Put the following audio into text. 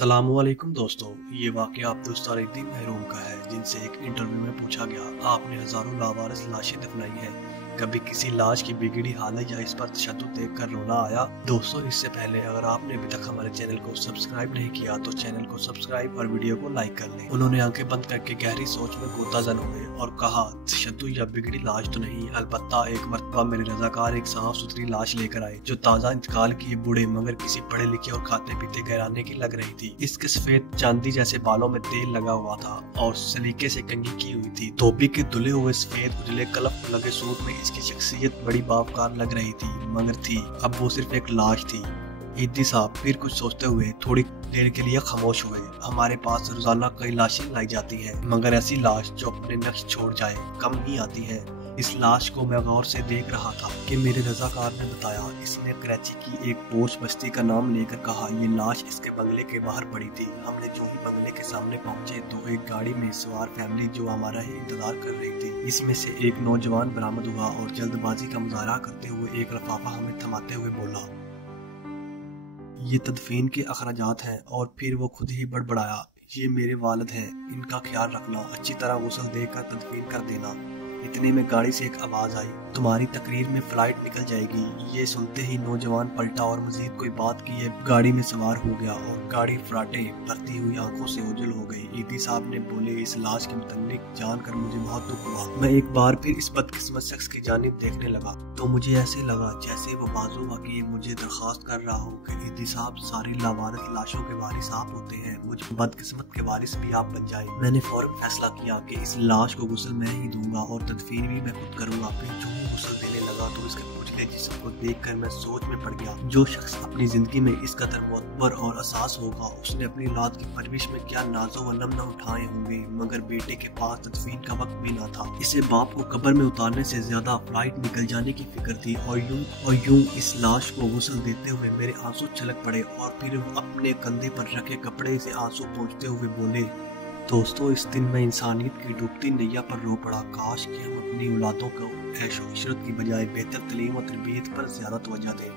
अस्सलामुअलैकुम दोस्तों, ये वाक़या अब्दुल महरूम का है, जिनसे एक इंटरव्यू में पूछा गया, आपने हज़ारों लावारिस लाशें दफनाई हैं, कभी किसी लाश की बिगड़ी हालत या इस पर तशद्दुद देखकर रोना आया? दोस्तों, इससे पहले अगर आपने अभी तक हमारे चैनल को सब्सक्राइब नहीं किया तो चैनल को सब्सक्राइब और वीडियो को लाइक कर लें। उन्होंने आंखें बंद करके गहरी सोच में गोताजन हुए और कहा, तशद्दुद या बिगड़ी लाश तो नहीं, अलबत्ता एक मर्तबा मेरे रज़ाकार एक साफ सुथरी लाश लेकर आए जो ताज़ा इंतकाल किए बूढ़े मगर किसी पढ़े लिखे और खाते पीते घराने की लग रही थी। इसके सफेद चांदी जैसे बालों में तेल लगा हुआ था और सलीके से कंघी की हुई थी। धोबी के धुले हुए सफेद उजले कलफ लगे सूट में इसकी शख्सियत बड़ी बावकार लग रही थी, मगर थी अब वो सिर्फ एक लाश थी। ईदी साहब फिर कुछ सोचते हुए थोड़ी देर के लिए खामोश हुए। हमारे पास रोजाना कई लाशें लाई जाती हैं, मगर ऐसी लाश जो अपने नक्श छोड़ जाए कम ही आती है। इस लाश को मैं गौर से देख रहा था कि मेरे रजाकार ने बताया, इसने कराची की एक पोश बस्ती का नाम लेकर कहा, ये लाश इसके बंगले के बाहर पड़ी थी। हमने जो ही बंगले के सामने पहुंचे तो एक गाड़ी में सवार फैमिली जो हमारा ही इंतजार कर रही थी, इसमें से एक नौजवान बरामद हुआ और जल्दबाजी का मुजाहरा करते हुए एक लिफाफा हमें थमाते हुए बोला, ये तदफीन के अखराजात हैं। और फिर वो खुद ही बड़बड़ाया, ये मेरे वालिद हैं, इनका ख्याल रखना, अच्छी तरह गुस्ल देकर तदफीन कर देना। इतने में गाड़ी से एक आवाज आई, तुम्हारी तकरीर में फ्लाइट निकल जाएगी। ये सुनते ही नौजवान पलटा और मजीद कोई बात किए गाड़ी में सवार हो गया और गाड़ी फराटे भरती हुई आंखों से ओझल हो गई। ईदी साहब ने बोले, इस लाश के मुतालिक जानकर मुझे बहुत दुख हुआ। मैं एक बार फिर इस बदकिस्मत शख्स की जानिब देखने लगा तो मुझे ऐसे लगा जैसे वो बाजू वाकई मुझे दरखास्त कर रहा हो कि ईदी साहब सारी लावारिस लाशों के वारिस आप होते हैं, मुझे बदकिस्मत के वारिस भी आप बन जाए। मैंने फौरन फैसला किया कि इस लाश को गुस्ल मैं ही दूंगा और तदफीन भी मैं खुद करूंगा। फिर जो ही गुस्ल देने लगा तो इसके पुतले जिस्म को देखकर मैं सोच में पड़ गया, जो शख्स अपनी जिंदगी में इस कदर मुअत्बर और असास होगा, उसने अपनी औलाद की परवरिश में क्या नाज़ो व नम न उठाए होंगे। मगर बेटे के पास तदफीन का वक्त भी ना था। इसे बाप को कब्र में उतारने से ज्यादा फ्लाइट निकल जाने की फिक्र थी। और यूं इस लाश को गुस्ल देते हुए मेरे आंसू छलक पड़े और फिर अपने कंधे पर रखे कपड़े से आंसू पोंछते हुए बोले, दोस्तों, इस दिन मैं इंसानियत की डूबती नैया पर रो पड़ा। काश कि हम अपनी औलादों को ऐशो इशरत की बजाय बेहतर तालीम और तरबियत पर ज्यादा तवज्जो दें।